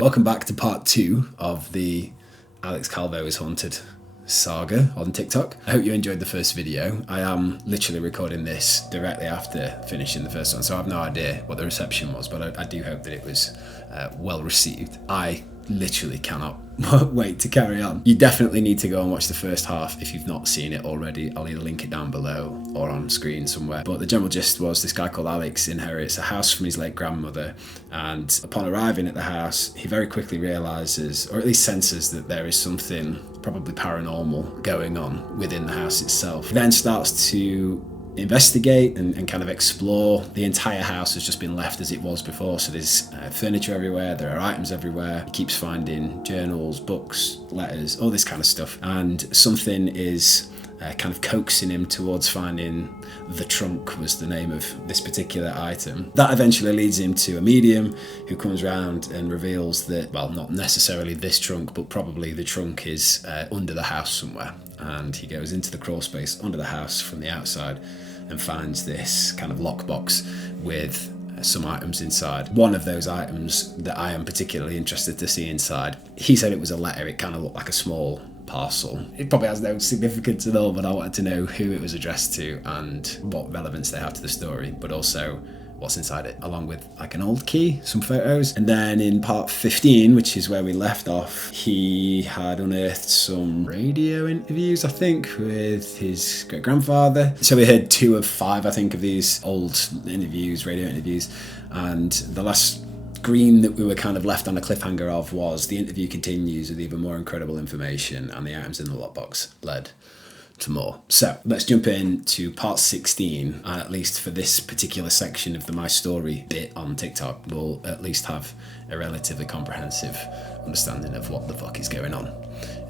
Welcome back to part 2 of the AlexCalvoIsHaunted saga on TikTok. I hope you enjoyed the first video. I am literally recording this directly after finishing the first one, so I have no idea what the reception was, but I do hope that it was well received. I literally cannot wait to carry on. You definitely need to go and watch the first half if you've not seen it already. I'll either link it down below or on screen somewhere. But the general gist was this guy called Alex inherits a house from his late grandmother, and upon arriving at the house, he very quickly realises, or at least senses, that there is something probably paranormal going on within the house itself. He then starts to investigate and kind of explore. The entire house has just been left as it was before, so there's furniture everywhere, there are items everywhere. He keeps finding journals, books, letters, all this kind of stuff, and something is kind of coaxing him towards finding the trunk, was the name of this particular item. That eventually leads him to a medium who comes around and reveals that, well, not necessarily this trunk, but probably the trunk is under the house somewhere. And he goes into the crawl space under the house from the outside and finds this kind of lockbox with some items inside. One of those items that I am particularly interested to see inside, he said it was a letter. It kind of looked like a small parcel. It probably has no significance at all, but I wanted to know who it was addressed to and what relevance they have to the story, but also what's inside it, along with like an old key, some photos. And then in part 15, which is where we left off, he had unearthed some radio interviews, I think, with his great-grandfather. So we heard 2 of 5, I think, of these old interviews, radio interviews, and the last green that we were kind of left on a cliffhanger of was the interview continues with even more incredible information, and the items in the lockbox led to more. So let's jump in to part 16, and at least for this particular section of the My Story bit on TikTok, we'll at least have a relatively comprehensive understanding of what the fuck is going on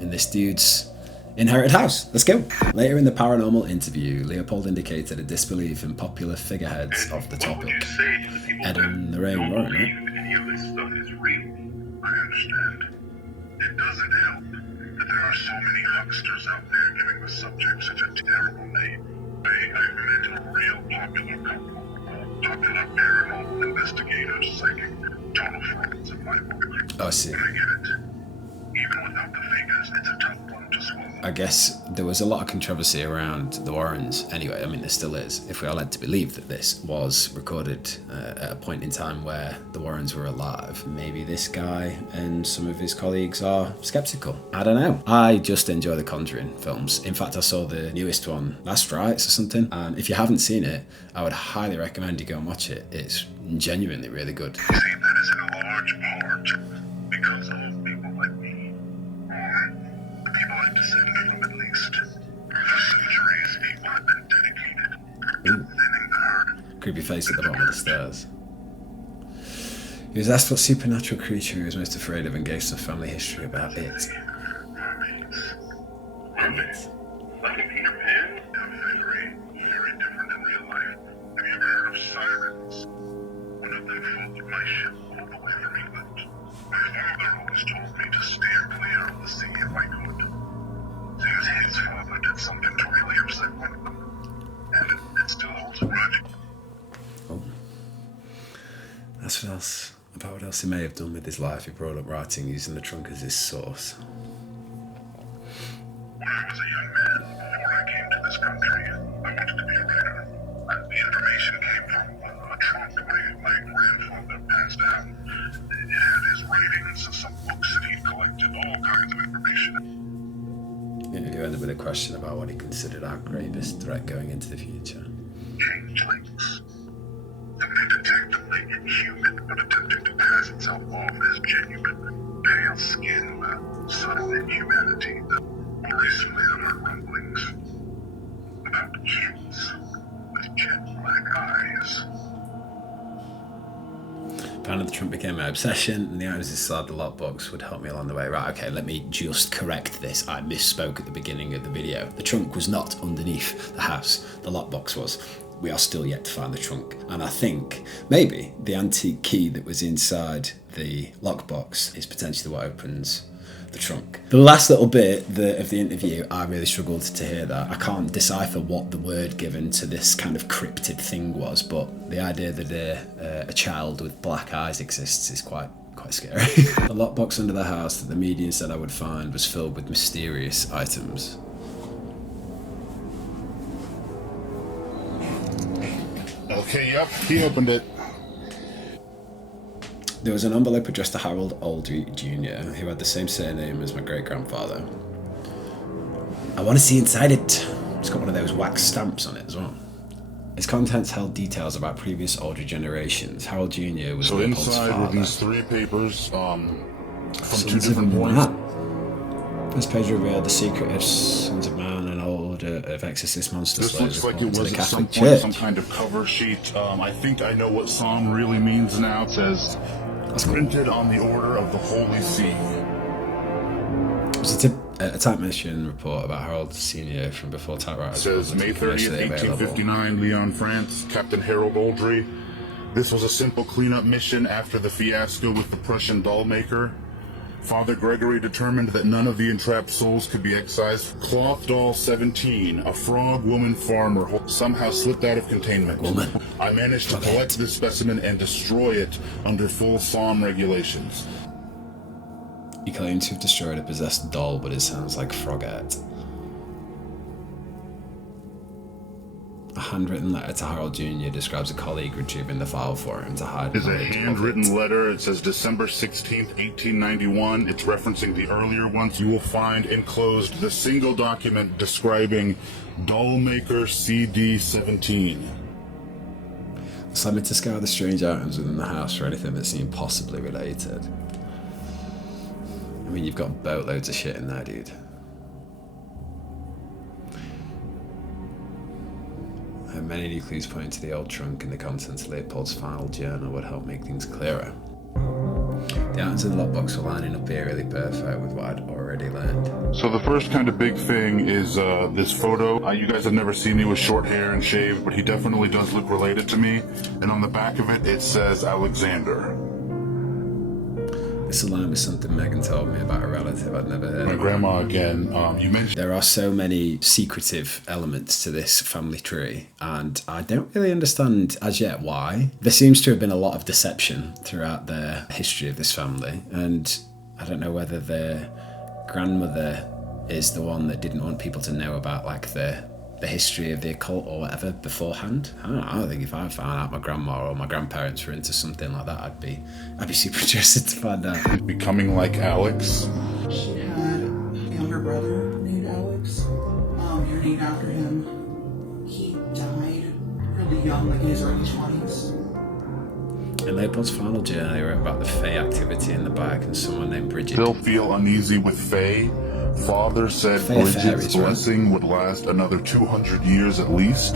in this dude's inherited house. Let's go. Later in the paranormal interview, Leopold indicated a disbelief in popular figureheads of the topic. Ed and Lorraine Warren, right? Any of this stuff is real. I understand. It doesn't help that there are so many hucksters out there giving the subject such a terrible name. I've met a real popular couple, popular paranormal investigators, psychic, total friends of my book. Oh, I see. I get it. Even without the figures, it's a tough one to swallow. I guess there was a lot of controversy around the Warrens anyway. I mean, there still is, if we are led to believe that this was recorded at a point in time where the Warrens were alive. Maybe this guy and some of his colleagues are skeptical. I don't know. I just enjoy the Conjuring films. In fact, I saw the newest one, Last Rites or something, and if you haven't seen it, I would highly recommend you go and watch it. It's genuinely really good. You see, that is in a large part because of people like me, or the people I've descended from at least. For centuries, people have been dedicated to thinning the herd. Creepy face at the bottom of the stairs. He was asked what supernatural creature he was most afraid of and gave some family history about it. Mermaids. Mermaids? Like in Peter Pan? They're very, very different in real life. Have you ever heard of sirens? One of them followed my ship all the way from England. My father always told me to steer clear of the sea if I could. Since his father did something to really upset one of them. And it still holds a grudge. Oh. That's what else, about what else he may have done with his life. He brought up writing using the trunk as his source. When I was a young man, before I came to this country, I wanted to be a writer. The information came from a trunk my grandfather passed down. It had his writings, some books that he'd collected, all kinds of information. You ended with a question about what he considered our gravest threat going into the future. Changelings. And they detect a latent human, but attempting to pass itself off as genuine. Pale skin, subtle inhumanity. Recently I heard rumblings about kids with jet black eyes. Finding the trunk became my obsession, and the items inside the lockbox would help me along the way. Right, okay, let me just correct this. I misspoke at the beginning of the video. The trunk was not underneath the house. The lockbox was. We are still yet to find the trunk. And I think maybe the antique key that was inside the lockbox is potentially what opens the trunk. The last little bit of the interview, I really struggled to hear that. I can't decipher what the word given to this kind of cryptid thing was, but the idea that a child with black eyes exists is quite quite scary. The lockbox under the house that the medium said I would find was filled with mysterious items. Okay, yep, he opened it. There was an envelope addressed to Harold Aldrich Jr., who had the same surname as my great-grandfather. I want to see inside it. It's got one of those wax stamps on it as well. Its contents held details about previous Aldrich generations. Harold Jr. was Leopold's father. So inside were these 3 papers from 2 different points. This page revealed the secret of Sons of Man and order of exorcist monsters. This looks like it was at some point some kind of cover sheet. I think I know what Psalm really means now. It says, printed on the order of the Holy See. It was a type mission report about Harold Sr. from before typewriters. It says, May 30th, 1859, Lyon, France, Captain Harold Aldrich. This was a simple cleanup mission after the fiasco with the Prussian doll maker. Father Gregory determined that none of the entrapped souls could be excised. Cloth doll 17, a frog woman farmer, somehow slipped out of containment. I managed to collect this specimen and destroy it under full Psalm regulations. He claims to have destroyed a possessed doll, but it sounds like Frogette. A handwritten letter to Harold Jr. describes a colleague retrieving the file for him to hide. It's a handwritten letter. It says December 16th, 1891. It's referencing the earlier ones. You will find enclosed the single document describing Dollmaker CD 17. Send me to scour the strange items within the house for anything that seemed possibly related. I mean, you've got boatloads of shit in there, dude. Many new clues point to the old trunk, and the contents of Leopold's final journal would help make things clearer. The items in the lockbox were lining up eerily perfect with what I'd already learned. So the first kind of big thing is this photo. You guys have never seen me with short hair and shaved, but he definitely does look related to me. And on the back of it, it says Alexander. This aligned with something Megan told me about a relative I'd never heard of. My grandma again, you mentioned... There are so many secretive elements to this family tree, and I don't really understand as yet why. There seems to have been a lot of deception throughout the history of this family, and I don't know whether their grandmother is the one that didn't want people to know about like the history of the occult or whatever beforehand. I don't know. I think if I found out my grandma or my grandparents were into something like that, I'd be super interested to find out. Becoming like Alex. She had a younger brother named Alex. You're named after him. He died really young, like in his early 20s. In Leopold's final journal, he wrote about the Fae activity in the back and someone named Bridget. Still feel uneasy with Fae. Father said Bridget's blessing would last another 200 years at least.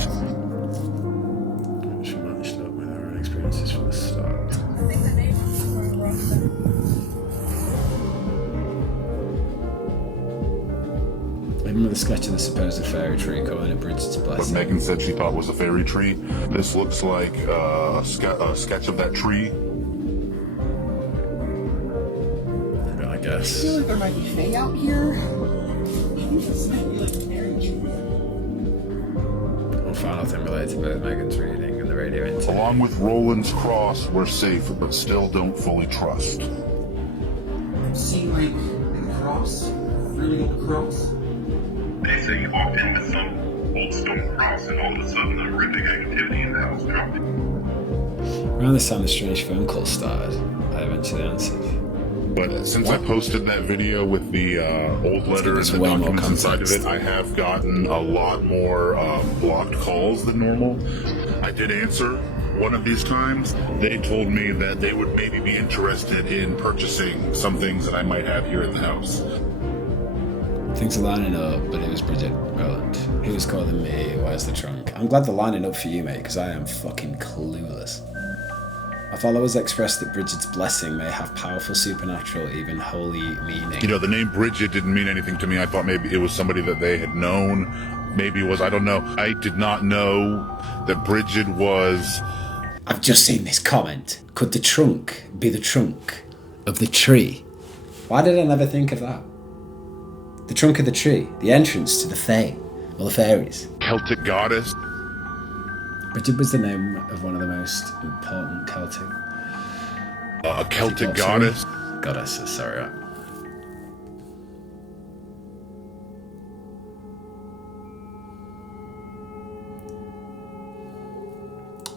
She matched up with her own experiences from the start. Even with a sketch of the supposed fairy tree calling it Bridget's blessing. What Megan said she thought was a fairy tree. This looks like a sketch of that tree. I guess. I feel like there might be Fae out here. This might be like a fairy tree. One final thing related to both Megan's reading and the radio interview. Along with Roland's cross, we're safe, but still don't fully trust. I'm seeing like a cross. Really a cross. They say you walked in with some old stone cross and all of a sudden a horrific activity in the house dropped. Around this time the strange phone call started, I eventually answered. But since I posted that video with the old letter and the documents inside of it, I have gotten a lot more blocked calls than normal. I did answer one of these times. They told me that they would maybe be interested in purchasing some things that I might have here at the house. Things are lining up, but it was Bridget Roland. He was calling me, where's the trunk? I'm glad they're lining up for you, mate, because I am fucking clueless. Our followers expressed that Bridget's blessing may have powerful supernatural, even holy meaning. You know, the name Bridget didn't mean anything to me. I thought maybe it was somebody that they had known. Maybe it was, I don't know. I did not know that Bridget was... I've just seen this comment. Could the trunk be the trunk of the tree? Why did I never think of that? The trunk of the tree, the entrance to the Fae, or the fairies. Celtic goddess. Bridget was the name of one of the most important Celtic A Celtic goddess. Goddesses, sorry. Right.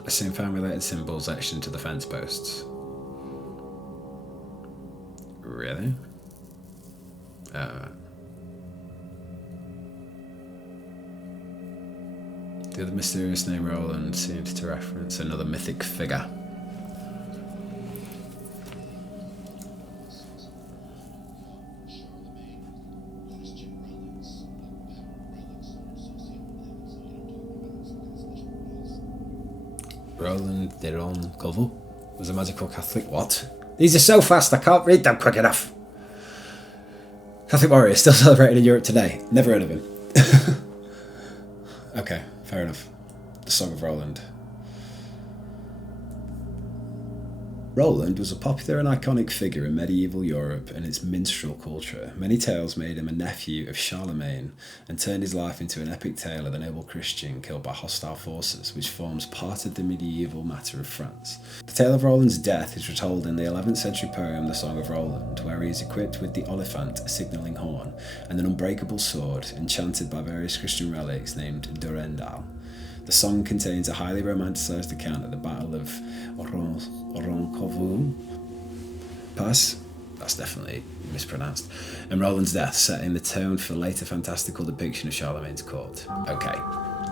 I've seen family-related symbols etched into the fence posts. Really? The other mysterious name Roland seemed to reference another mythic figure. Roland de Roncovo was a magical Catholic. What? These are so fast I can't read them quick enough. Catholic warrior still celebrated in Europe today. Never heard of him. Okay, fair enough. The Song of Roland. Roland was a popular and iconic figure in medieval Europe and its minstrel culture. Many tales made him a nephew of Charlemagne and turned his life into an epic tale of a noble Christian killed by hostile forces, which forms part of the medieval matter of France. The tale of Roland's death is retold in the 11th century poem The Song of Roland, where he is equipped with the Oliphant, a signalling horn, and an unbreakable sword enchanted by various Christian relics named Durendal. The song contains a highly romanticised account of the Battle of Roncovo Pass, that's definitely mispronounced, and Roland's death, setting the tone for later fantastical depiction of Charlemagne's court. Okay,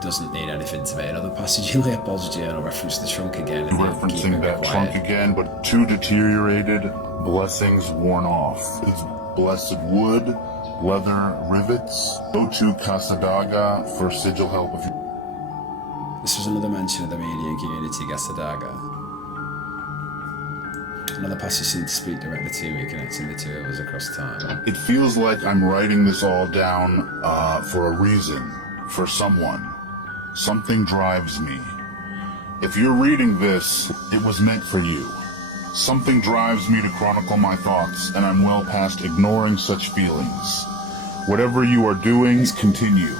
doesn't need anything to me. Another passage in the Apology Journal referenced the trunk again. Referencing that trunk again, but too deteriorated, blessings worn off. It's blessed wood, leather rivets. Go to Casadaga for sigil help if you... This was another mention of the medium community Gasadaga. Another passage seemed to speak directly to me, connecting the two of us across time. It feels like I'm writing this all down for a reason, for someone. Something drives me. If you're reading this, it was meant for you. Something drives me to chronicle my thoughts, and I'm well past ignoring such feelings. Whatever you are doing, continue.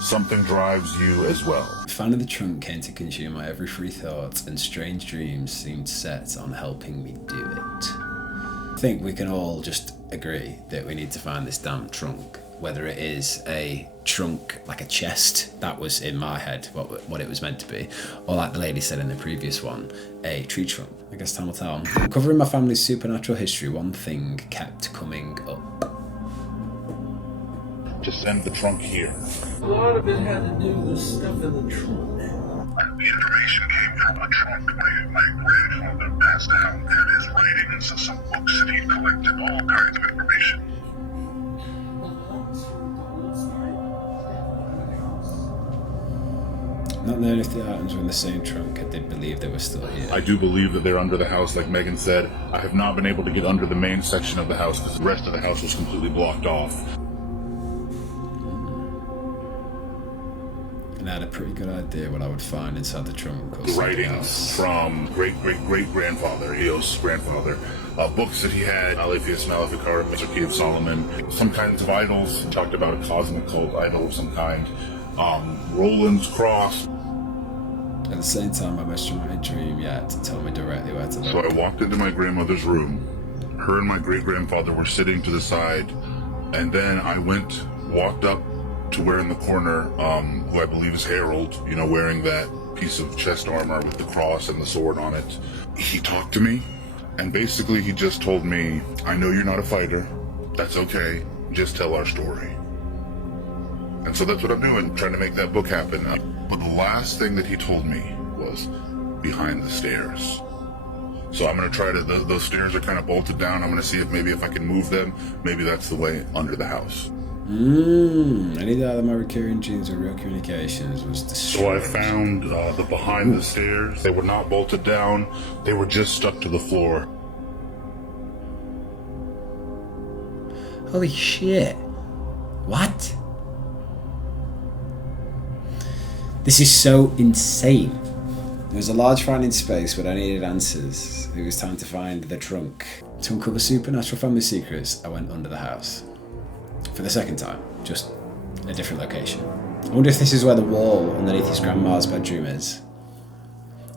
Something drives you as well. Finding the trunk came to consume my every free thought, and strange dreams seemed set on helping me do it. I think we can all just agree that we need to find this damn trunk. Whether it is a trunk, like a chest, that was in my head what it was meant to be, or like the lady said in the previous one, a tree trunk. I guess time will tell. Covering my family's supernatural history, one thing kept coming up. Just send the trunk here. A lot of it had to do with stuff in the trunk. The information came from a trunk my grandfather passed down, and his writings, some books that he'd collected, all kinds of information. Not knowing if the items were in the same trunk, I did believe they were still here. I do believe that they're under the house, like Megan said. I have not been able to get under the main section of the house because the rest of the house was completely blocked off. And I had a pretty good idea what I would find inside the trunk. The writings from great-great-great-grandfather, Eos' grandfather, books that he had, Aletheus Maleficarum, Key of Solomon, some kinds of idols. He talked about a cosmic cult idol of some kind. Roland's cross. At the same time, I missed my dream yet to tell me directly where to look. So I walked into my grandmother's room. Her and my great-grandfather were sitting to the side, and then I walked up to where in the corner, who I believe is Harold, you know, wearing that piece of chest armor with the cross and the sword on it. He talked to me, and basically he just told me, I know you're not a fighter. That's okay. Just tell our story. And so that's what I'm doing, trying to make that book happen. But the last thing that he told me was behind the stairs. So I'm going to try to, those stairs are kind of bolted down. I'm going to see if I can move them. Maybe that's the way under the house. Any doubt that my recurring dreams of real communications was destroyed. So I found the behind the stairs. They were not bolted down. They were just stuck to the floor. Holy shit. What? This is so insane. There was a large finding space, but I needed answers. It was time to find the trunk. To uncover supernatural family secrets, I went under the house. For the second time, just a different location. I wonder if this is where the wall underneath his grandma's bedroom is.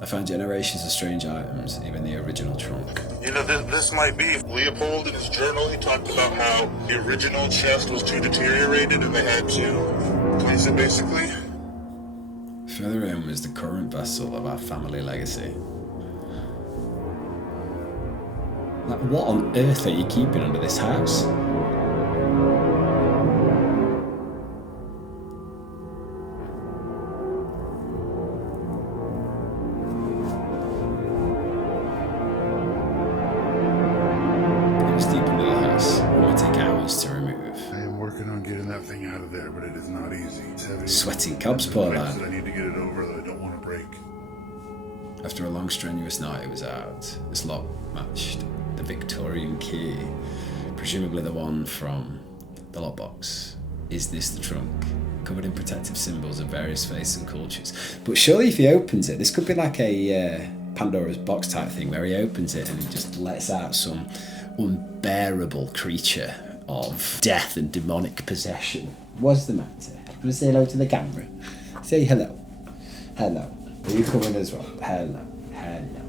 I found generations of strange items, even the original trunk. You know, this might be Leopold in his journal. He talked about how the original chest was too deteriorated and they had to place it, basically. Further in was the current vessel of our family legacy. Like, what on earth are you keeping under this house? It was deep into the house. It might take hours to remove. I am working on getting that thing out of there, but it is not easy. It's heavy. Sweating cobs, poor lad. I need to get it over that I don't want to break. After a long, strenuous night, it was out. This lock matched the Victorian key, presumably the one from the lockbox. Is this the trunk? Covered in protective symbols of various faiths and cultures. But surely if he opens it, this could be like a Pandora's box type thing, where he opens it and he just lets out some unbearable creature of death and demonic possession. What's the matter? Want to say hello to the camera? Say hello. Hello. Are you coming as well? Hello. Hello.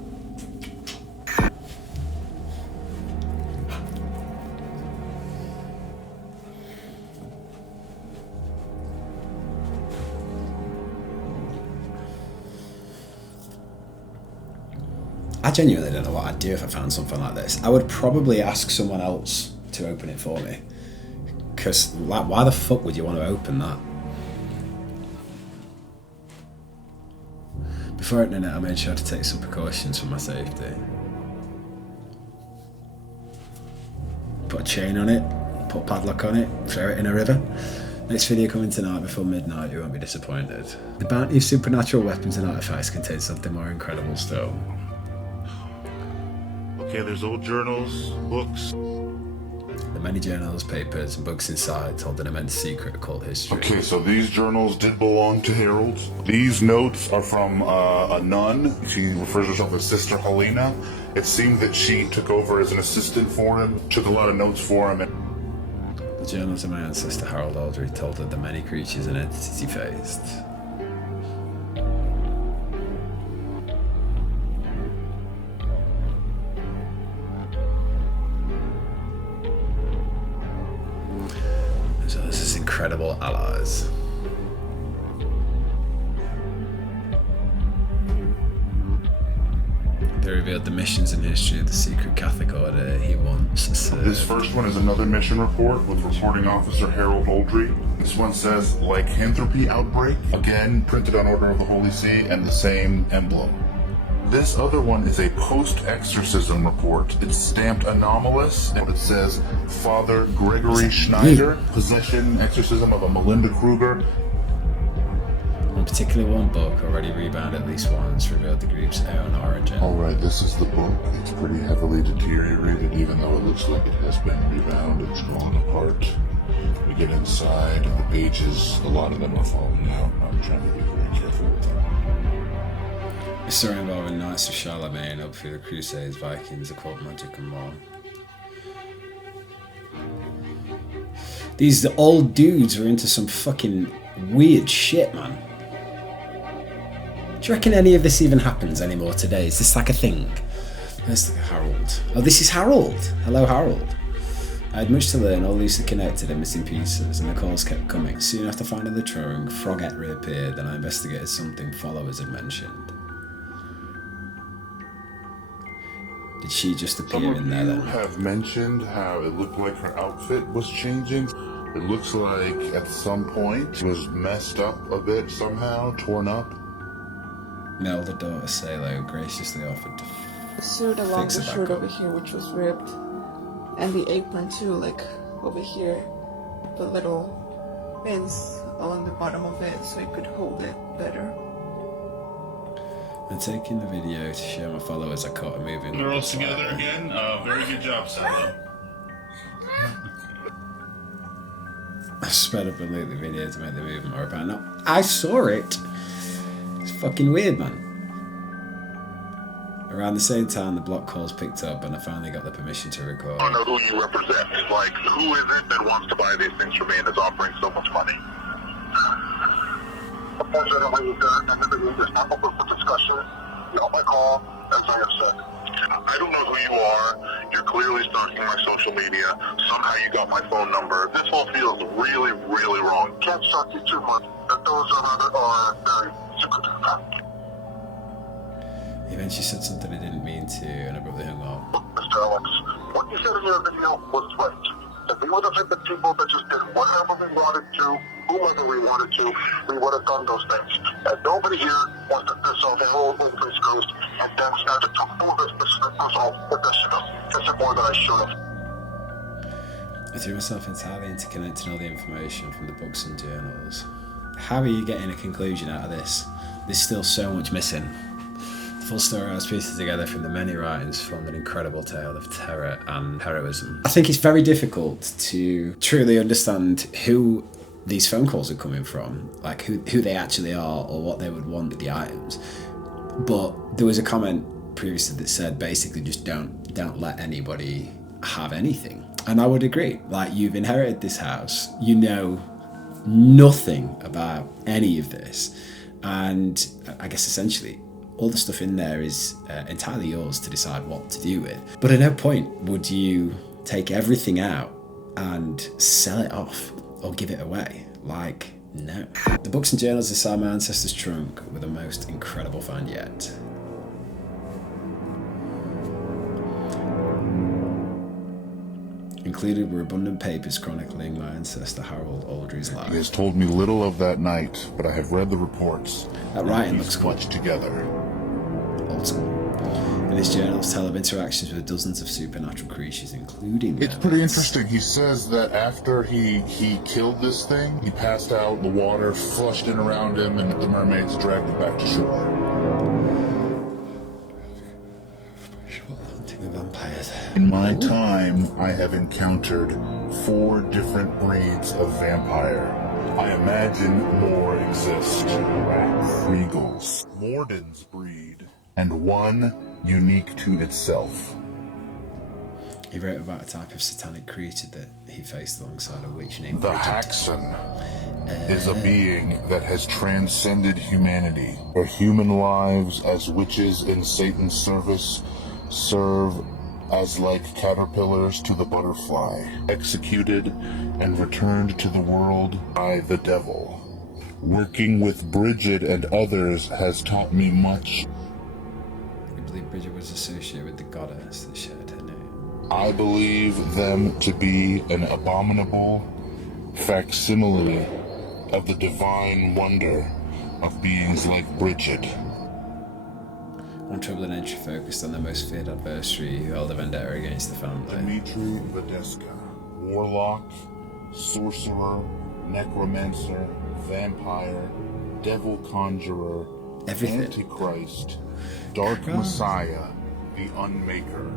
I genuinely don't know what I'd do if I found something like this. I would probably ask someone else to open it for me. Because, like, why the fuck would you want to open that? Before opening it, I made sure to take some precautions for my safety. Put a chain on it, put a padlock on it, throw it in a river. Next video coming tonight before midnight, you won't be disappointed. The bounty of supernatural weapons and artifacts contains something more incredible still. Okay, there's old journals, books. The many journals, papers, and books inside told an immense secret occult history. Okay, so these journals did belong to Harold. These notes are from a nun. She refers herself as Sister Helena. It seemed that she took over as an assistant for him, took a lot of notes for him. The journals of my ancestor Harold Aldrich told of the many creatures and entities he faced. So this is incredible allies. They revealed the missions and history of the secret Catholic order he once served. This first one is another mission report with reporting officer Harold Aldrich. This one says lycanthropy outbreak, again printed on order of the Holy See and the same emblem. This other one is a post-exorcism report. It's stamped anomalous, and it says Father Gregory Schneider, possession, exorcism of a Melinda Kruger. In particular, one book already rebound at least once revealed the group's own origin. Alright, this is the book. It's pretty heavily deteriorated, even though it looks like it has been rebound. It's fallen apart. We get inside, and the pages, a lot of them are falling out. I'm trying to be very careful with them. A story involving Knights of Charlemagne up through the Crusades, Vikings, occult magic, and more. These old dudes were into some fucking weird shit, man. Do you reckon any of this even happens anymore today? Is this like a thing? There's Harold. Oh, this is Harold. Hello, Harold. I had much to learn, all loosely connected and missing pieces, and the calls kept coming. Soon after finding the trunk, Frogette reappeared, and I investigated something followers had mentioned. Did she just appear in there then? Some of you have mentioned how it looked like her outfit was changing. It looks like at some point it was messed up a bit somehow, torn up. My elder daughter Salo graciously offered to The suit along fix the it back shirt up. over here, which was ripped, and the apron too, like over here, the little pins along the bottom of it, so it could hold it better. And taking the video to show my followers I caught a moving. They're all together again. Very good job, Salo. I sped up and looped the video to make the movement more apparent. No, I saw it. It's fucking weird, man. Around the same time, the block calls picked up, and I finally got the permission to record. I don't know who you represent. Like, who is it that wants to buy these things from me and is offering so much money? Unfortunately, there's not open for discussion. be on my call, as I have said. I don't know who you are. You're clearly stalking my social media. Somehow you got my phone number. This all feels really, really wrong. Can't stalk you too much. And those are very secretive. He eventually said something he didn't mean to, and abruptly hung up. Look, Mr. Alex, what you said in your video was right. If we were the type of people that just did whatever we wanted to, whoever we wanted to, we would have done those things. And nobody here wants to piss off a whole place ghost and then start to talk all this off with this stuff. This is more than I should have. I threw myself entirely into connecting all the information from the books and journals. How are you getting a conclusion out of this? There's still so much missing. The full story I was piecing together from the many writings formed an incredible tale of terror and heroism. I think it's very difficult to truly understand who these phone calls are coming from, like who they actually are or what they would want with the items. But there was a comment previously that said basically just don't let anybody have anything. And I would agree. Like, you've inherited this house, you know nothing about any of this, and I guess essentially all the stuff in there is entirely yours to decide what to do with. But at no point would you take everything out and sell it off or give it away. Like, no. The books and journals inside my ancestors' trunk were the most incredible find yet. Included were abundant papers chronicling my ancestor Harold Aldry's life. He has told me little of that night, but I have read the reports. That writing looks cool. Much together. Old school. In his journals tell of interactions with dozens of supernatural creatures, including It's pretty interesting. He says that after he killed this thing, he passed out, the water flushed in around him, and the mermaids dragged him back to shore. vampires. In my time, I have encountered 4 different breeds of vampire. I imagine more exist. Rats, Regals, Morden's breed, and one unique to itself. He wrote about a type of satanic creature that he faced alongside a witch named The Bridget. Haxan is a being that has transcended humanity, where human lives as witches in Satan's service serve as like caterpillars to the butterfly, executed and returned to the world by the devil. Working with Bridget and others has taught me much. I believe Bridget was associated with the goddess that shared her name. I believe them to be an abominable facsimile of the divine wonder of beings like Bridget. One troubling entry focused on the most feared adversary who held a vendetta against the family. Dmitri Vedeska, warlock, sorcerer, necromancer, vampire, devil conjurer, Everything. Antichrist, dark messiah, the unmaker.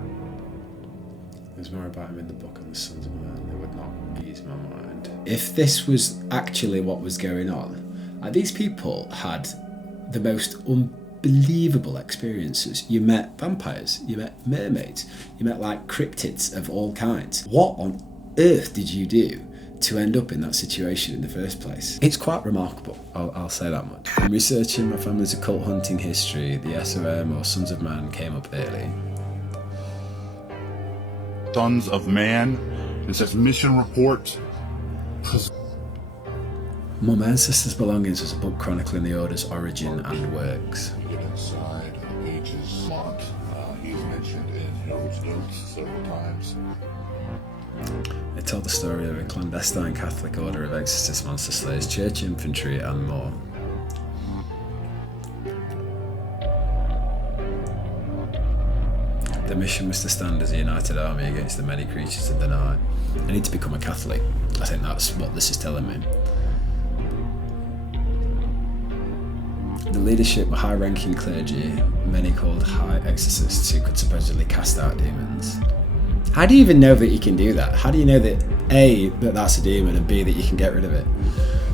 There's more about him in the book on the Sons of Man that would not ease my mind. If this was actually what was going on, these people had the most unbelievable experiences. You met vampires, you met mermaids, you met like cryptids of all kinds. What on earth did you do to end up in that situation in the first place? It's quite remarkable, I'll say that much. In researching my family's occult hunting history, the SOM or Sons of Man came up early. Sons of Man, it says mission report. My Ancestors' Belongings was a book chronicling the Order's origin and works. Get inside the pages. He's mentioned in Harold's notes several times. It told the story of a clandestine Catholic order of exorcist monster slayers, church infantry, and more. The mission was to stand as a united army against the many creatures of the night. I need to become a Catholic. I think that's what this is telling me. The leadership were high-ranking clergy, many called high exorcists who could supposedly cast out demons. How do you even know that you can do that? How do you know that A, that that's a demon, and B, that you can get rid of it?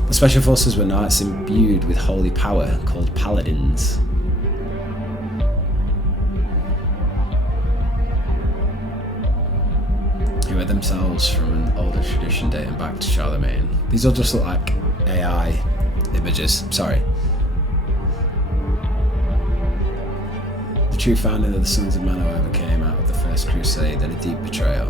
The special forces were knights imbued with holy power called paladins. Who are themselves from an older tradition dating back to Charlemagne. These all just look like AI images. Sorry. true founding of the Sons of Man, however, came out of the First Crusade and a deep betrayal.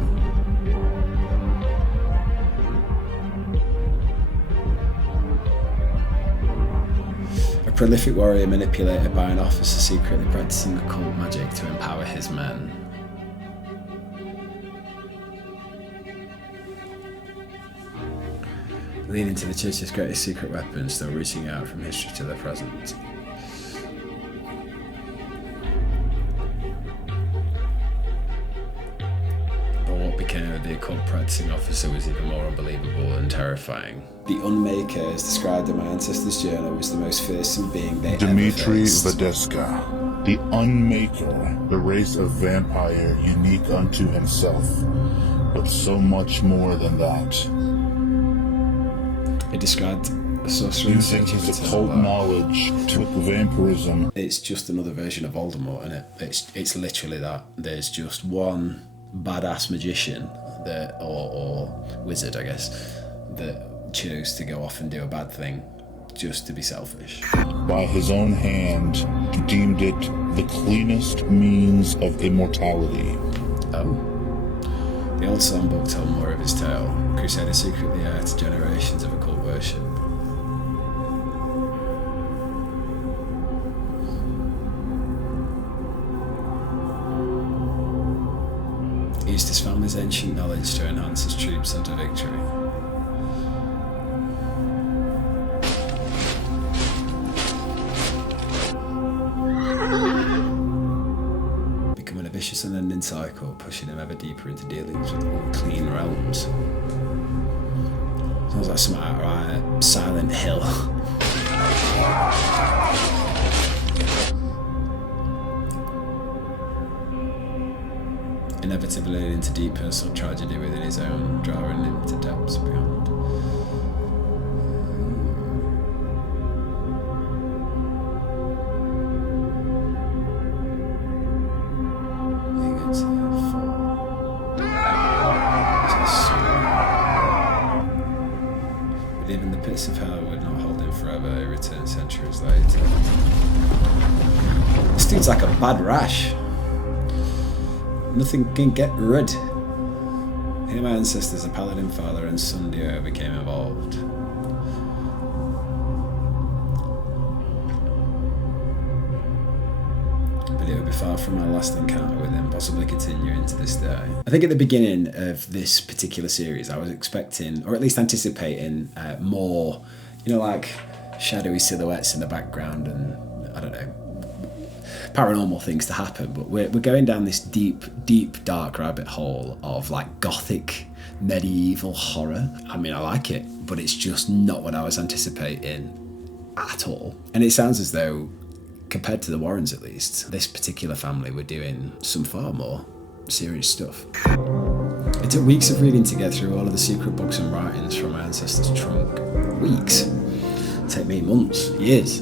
A prolific warrior manipulated by an officer secretly practicing occult magic to empower his men. Leading to the Church's greatest secret weapon, still reaching out from history to the present. But what became of the occult practicing officer was even more unbelievable and terrifying. The Unmaker, as described in my ancestors' journal, was the most fearsome being they Dmitri ever faced. Vedeska, the Unmaker, the race of vampire unique unto himself, but so much more than that. It described a sorcerer Using his occult knowledge took vampirism. It's just another version of Voldemort, isn't it? It's literally that. There's just one badass magician that, or wizard, I guess, that chose to go off and do a bad thing just to be selfish. By his own hand, deemed it the cleanest means of immortality. Oh. The old songbook told more of his tale. Crusader secretly heir to generations of occult worship. He used his family's ancient knowledge to enhance his troops unto victory. Becoming a vicious and ending cycle, pushing him ever deeper into dealings with unclean realms. Sounds like something out of Silent Hill. Inevitably leading to deep personal tragedy within his own, drawing him to depths beyond. But even the pits of hell would not hold him forever. He returned centuries later. This dude's like a bad rash. Nothing can get rid. Here my ancestors, a paladin father and son duo, became involved. But it would be far from my last encounter with him, possibly continuing to this day. I think at the beginning of this particular series, I was expecting, or at least anticipating, more, like shadowy silhouettes in the background and, I don't know, paranormal things to happen, but we're going down this deep dark rabbit hole of like gothic medieval horror. I mean, I like it, but it's just not what I was anticipating at all. And it sounds as though, compared to the Warrens at least, this particular family were doing some far more serious stuff. It took weeks of reading to get through all of the secret books and writings from my ancestors' trunk. Weeks. It'd take me months, years.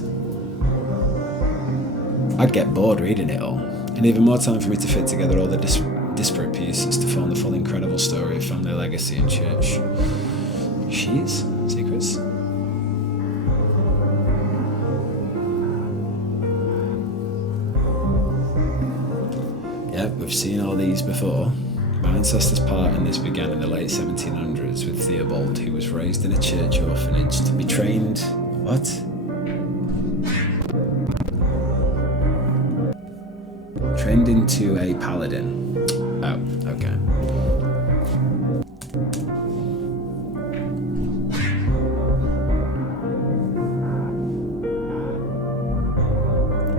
I'd get bored reading it all, and even more time for me to fit together all the disparate pieces to form the full incredible story of family legacy and church. Secrets? Yep, we've seen all these before. My ancestors' part in this began in the late 1700s with Theobald, who was raised in a church orphanage to be trained... What? Trained into a paladin. Oh, okay.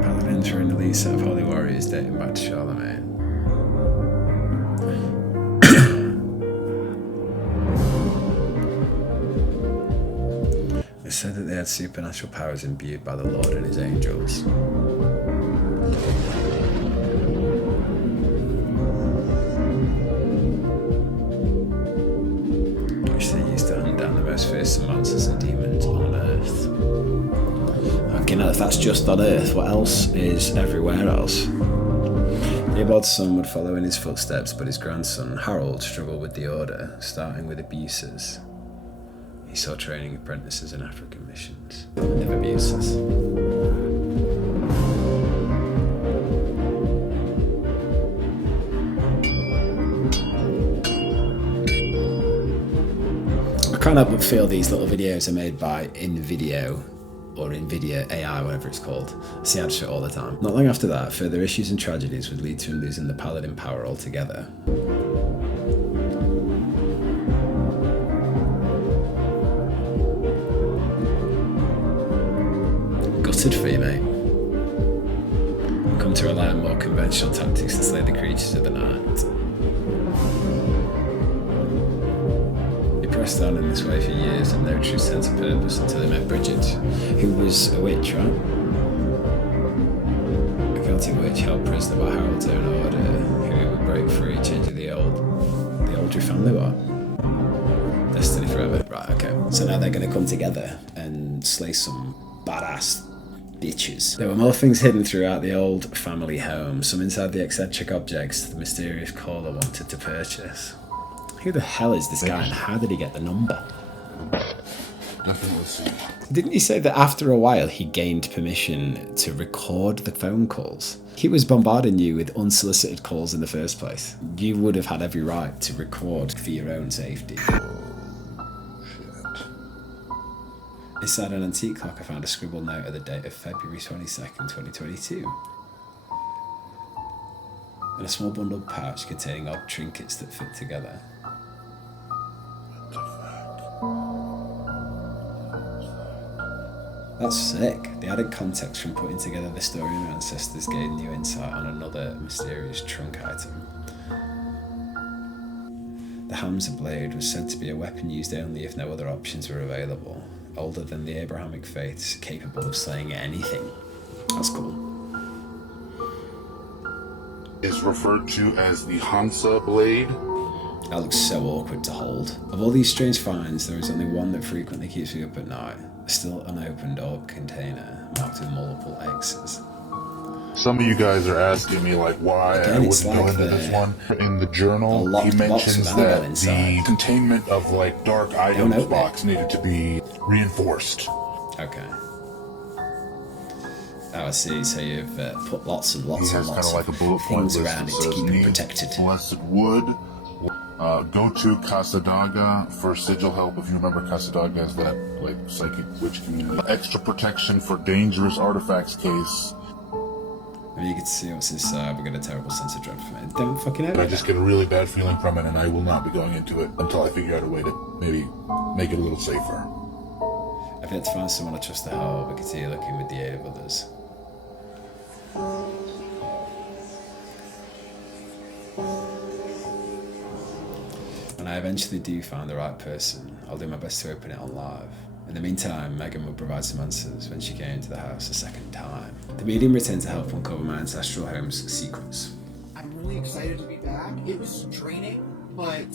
Paladins were an elite set of holy warriors dating back to Charlemagne. It's said that they had supernatural powers imbued by the Lord and his angels. Fearsome monsters and demons on Earth. Okay, now if that's just on Earth, what else is everywhere else? Theobald's son would follow in his footsteps, but his grandson, Harold, struggled with the order, starting with abuses. He saw training apprentices in African missions. Of abuses. can't help but feel these little videos are made by InVideo or NVIDIA AI, whatever it's called. I see ads for it all the time. Not long after that, further issues and tragedies would lead to him losing the paladin power altogether. Gutted for you, mate. Come to rely on more conventional tactics to slay the creatures of the night. He pressed on in this way for years with no true sense of purpose until he met Bridget, who was a witch, right? A Celtic witch held prisoner by Harold's own order, who would break free, changing the old your family what? Destiny forever. Right, okay. So now they're going to come together and slay some badass bitches. There were more things hidden throughout the old family home, some inside the eccentric objects the mysterious caller wanted to purchase. Who the hell is this guy and how did he get the number? Didn't he say that after a while he gained permission to record the phone calls? He was bombarding you with unsolicited calls in the first place. You would have had every right to record for your own safety. Inside an antique clock, I found a scribbled note of the date of February 22nd, 2022. And a small bundled pouch containing odd trinkets that fit together. That's sick. The added context from putting together the story of our ancestors gave new insight on another mysterious trunk item. The Hamza blade was said to be a weapon used only if no other options were available. Older than the Abrahamic faiths, capable of slaying anything. That's cool. Is referred to as the Hamza blade. That looks so awkward to hold. Of all these strange finds, there is only one that frequently keeps me up at night. A still unopened orb container marked with multiple X's. Some of you guys are asking me like why I wouldn't go into this one. In the journal, he mentions that the containment of like dark items box needed to be reinforced. Okay. Oh, I see. So you've put lots and lots and lots of things around it to keep it protected. Blessed wood. Go to Casadaga for sigil help. If you remember, Casadaga is that like psychic witch community. Extra protection for dangerous artifacts case. Maybe you get to see what's inside. We got a terrible sense of dread from it. Don't fucking know. I just get a really bad feeling from it, and I will not be going into it until I figure out a way to maybe make it a little safer. I've yet to find someone I trust to help. I continue looking with the aid of others. When I eventually do find the right person, I'll do my best to open it on live. In the meantime, Megan will provide some answers when she came into the house a second time. The medium returned to help uncover my ancestral home's secrets. I'm really excited to be back. It was draining, but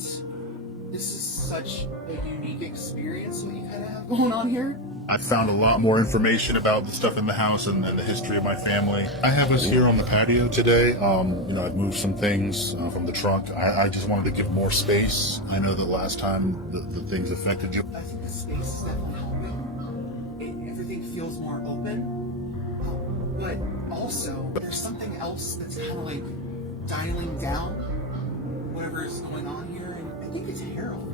this is such a unique experience what you kind of have going on here. I found a lot more information about the stuff in the house and the history of my family. I have us here on the patio today. I've moved some things from the trunk. I just wanted to give more space. I know that last time the things affected you. I think the space is definitely helping. Everything feels more open. But also, there's something else that's kind of like dialing down whatever is going on here. And I think it's Harold.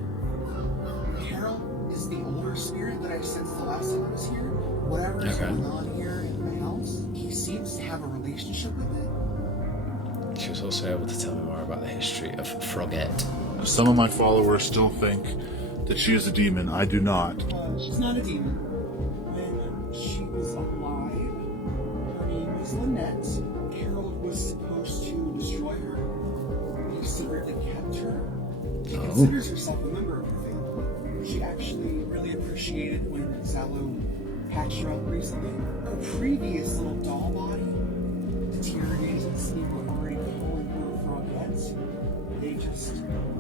Harold is the older spirit that I sensed the last time I was here. Whatever is going on here in the house, he seems to have a relationship with it. She was also able to tell me more about the history of Frogette. Some of my followers still think that she is a demon. I do not. She's not a demon. When she was alive, her name was Lynette. Harold was supposed to destroy her. He secretly kept her. She considers herself a member of her family. She actually really appreciated when Zalo patched her up recently. Her previous little doll body deteriorated and people were already calling her Frogette. They just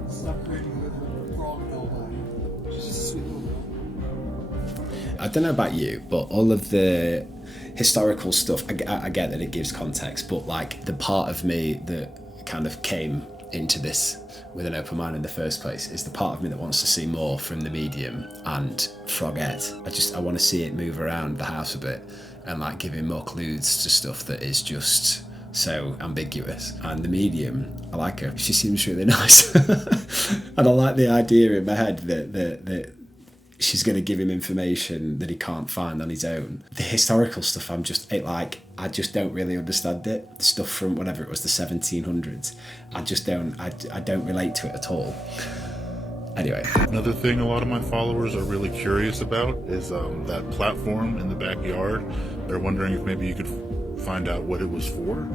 stuck her in with her frog doll body. She's just a sweet little girl. I don't know about you, but all of the historical stuff, I get that it gives context, but like the part of me that kind of came into this with an open mind in the first place is the part of me that wants to see more from the medium and Frogette. I want to see it move around the house a bit and like giving more clues to stuff that is just so ambiguous. And the medium, I like her. She seems really nice. And I like the idea in my head that she's going to give him information that he can't find on his own. The historical stuff, I just don't really understand it. The stuff from whatever it was, the 1700s, I don't relate to it at all. Anyway. Another thing a lot of my followers are really curious about is that platform in the backyard. They're wondering if maybe you could find out what it was for.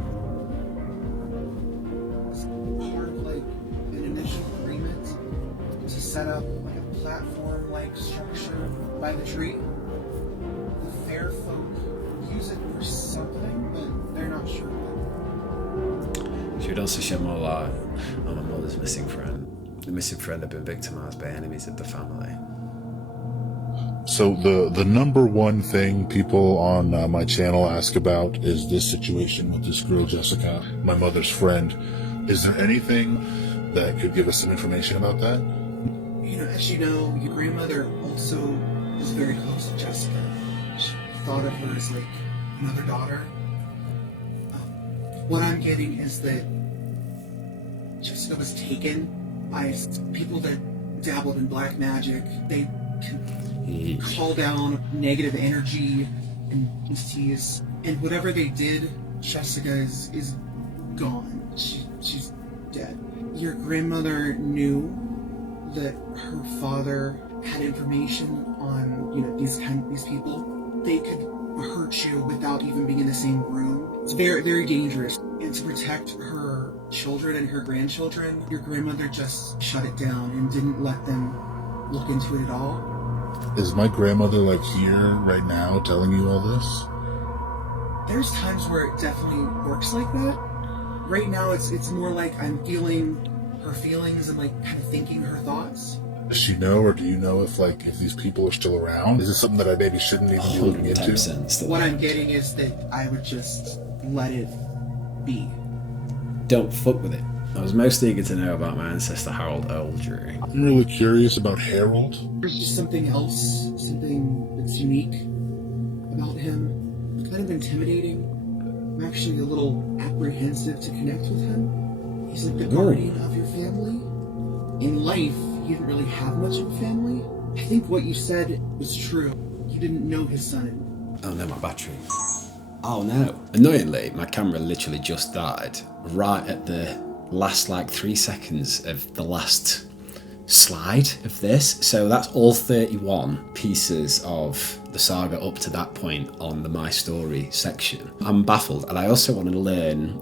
It's part of like an initial agreement to set up like a platform-like structure by the tree. The fair folk use it for something, but they're not sure what. She would also shed more light on my mother's missing friend. The missing friend had been victimised by enemies of the family. So the number one thing people on my channel ask about is this situation with this girl Jessica, my mother's friend. Is there anything that could give us some information about that? You know, as you know, your grandmother also was very close to Jessica. She thought of her as like another daughter. What I'm getting is that Jessica was taken by people that dabbled in black magic. They can call down negative energy and entities, and whatever they did, Jessica is gone. She's dead. Your grandmother knew that her father had information on, you know, these people. They could hurt you without even being in the same room. It's very, very dangerous. And to protect her children and her grandchildren, your grandmother just shut it down and didn't let them look into it at all. Is my grandmother like here right now telling you all this? There's times where it definitely works like that. Right now it's more like I'm feeling her feelings and like kind of thinking her thoughts. Does she know, or do you know if these people are still around? Is this something that I maybe shouldn't even be looking into? What I'm getting is that I would just let it be. Don't fuck with it. I was most eager to know about my ancestor Harold Eldry. I'm really curious about Harold. There's just something else, something that's unique about him. Kind of intimidating. I'm actually a little apprehensive to connect with him. He's like the guardian of your family. In life, you didn't really have much of a family. I think what you said was true. You didn't know his son. Oh no, my battery. Oh no. Annoyingly, my camera literally just died right at the last 3 seconds of the last slide of this. So that's all 31 pieces of the saga up to that point on the My Story section. I'm baffled, and I also want to learn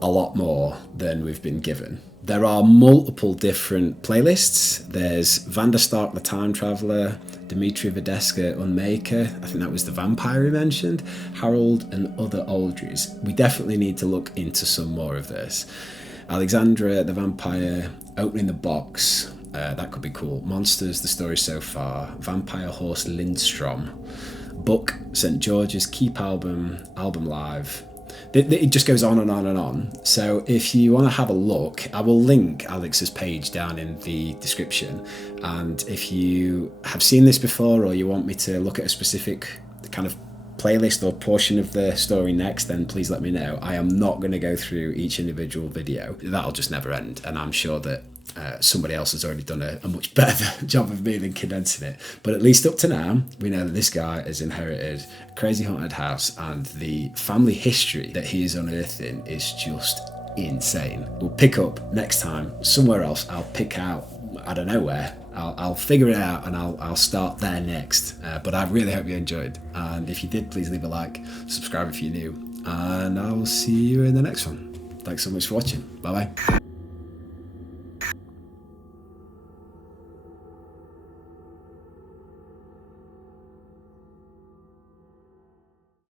a lot more than we've been given. There are multiple different playlists. There's Vanda Stark the Time Traveller, Dimitri Vedeska Unmaker, I think that was the vampire he mentioned, Harold and other Aldries. We definitely need to look into some more of this. Alexandra the Vampire, Opening the Box, that could be cool. Monsters, The Story So Far, Vampire Horse Lindstrom, Book, St. George's, Keep Album, Album Live. It just goes on and on and on. So if you want to have a look, I will link Alex's page down in the description. And if you have seen this before, or you want me to look at a specific kind of playlist or portion of the story next, then please let me know. I am not going to go through each individual video. That'll just never end. And I'm sure that somebody else has already done a much better job of me than condensing it. But at least up to now, we know that this guy has inherited a crazy haunted house, and the family history that he is unearthing is just insane. We'll pick up next time somewhere else. I'll pick out, I don't know where. I'll figure it out, and I'll start there next. But I really hope you enjoyed. And if you did, please leave a like, subscribe if you're new, and I will see you in the next one. Thanks so much for watching. Bye bye.